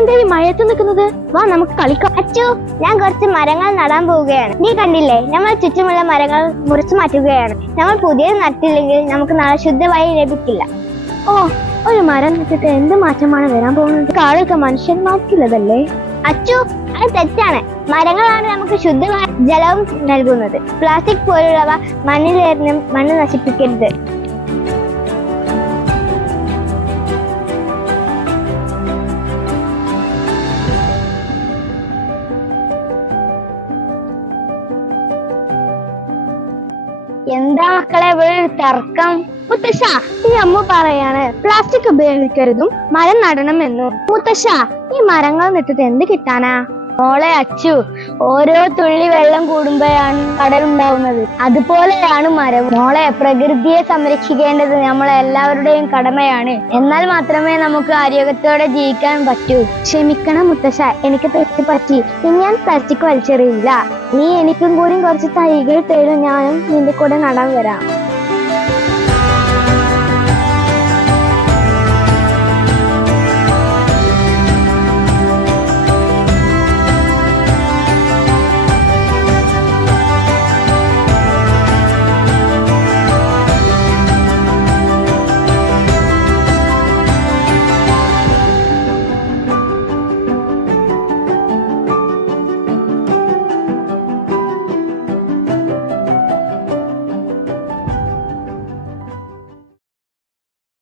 എന്താ ഈ മഴയത്ത് നിൽക്കുന്നത്? വാ നമുക്ക് കളിക്കാം. അച്ചു, ഞാൻ കുറച്ച് മരങ്ങൾ നടാൻ പോവുകയാണ്. നീ കണ്ടില്ലേ, നമ്മൾ ചുറ്റുമുള്ള മരങ്ങൾ മുറിച്ചു മാറ്റുകയാണ്. നമ്മൾ പുതിയത് നട്ടില്ലെങ്കിൽ നമുക്ക് നാളെ ശുദ്ധവായു ലഭിക്കില്ല. ഓ, ഒരു മരം നട്ടിട്ട് എന്ത് മാറ്റമാണ് വരാൻ പോകുന്നത്? കാടൊക്കെ മനുഷ്യന്മാർക്കുള്ളതല്ലേ? അച്ചു, അത് തെറ്റാണ്. മരങ്ങളാണ് നമുക്ക് ശുദ്ധമായ ജലവും നൽകുന്നത്. പ്ലാസ്റ്റിക് പോലുള്ളവ മണ്ണിലേറിനും മണ്ണ് നശിപ്പിക്കരുത്. എന്താ മക്കളെ ഇവിടെ ഒരു തർക്കം? മുത്തശ്ശ, ഈ അമ്മ പറയാണ് പ്ലാസ്റ്റിക് ഉപയോഗിക്കരുതും മരം നടണമെന്നും. മുത്തശ്ശ, ഈ മരങ്ങൾ നട്ടിട്ട് എന്ത് കിട്ടാനാ? മോളെ അച്ചു, ഓരോ തുള്ളി വെള്ളം കൂടുമ്പോഴാണ് കടലുണ്ടാവുന്നത്. അതുപോലെയാണ് മരം. മോളെ, പ്രകൃതിയെ സംരക്ഷിക്കേണ്ടത് നമ്മളെ എല്ലാവരുടെയും കടമയാണ്. എന്നാൽ മാത്രമേ നമുക്ക് ആരോഗ്യത്തോടെ ജീവിക്കാൻ പറ്റൂ. ക്ഷമിക്കണം മുത്തശ്ശ, എനിക്ക് തെറ്റ് പറ്റി. ഇനി ഞാൻ പ്ലാസ്റ്റിക് വലിച്ചെറിയില്ല. നീ എനിക്കും കൂടി കുറച്ച് തൈകൾ തരും, ഞാനും നിന്റെ കൂടെ നടാൻ വരാം.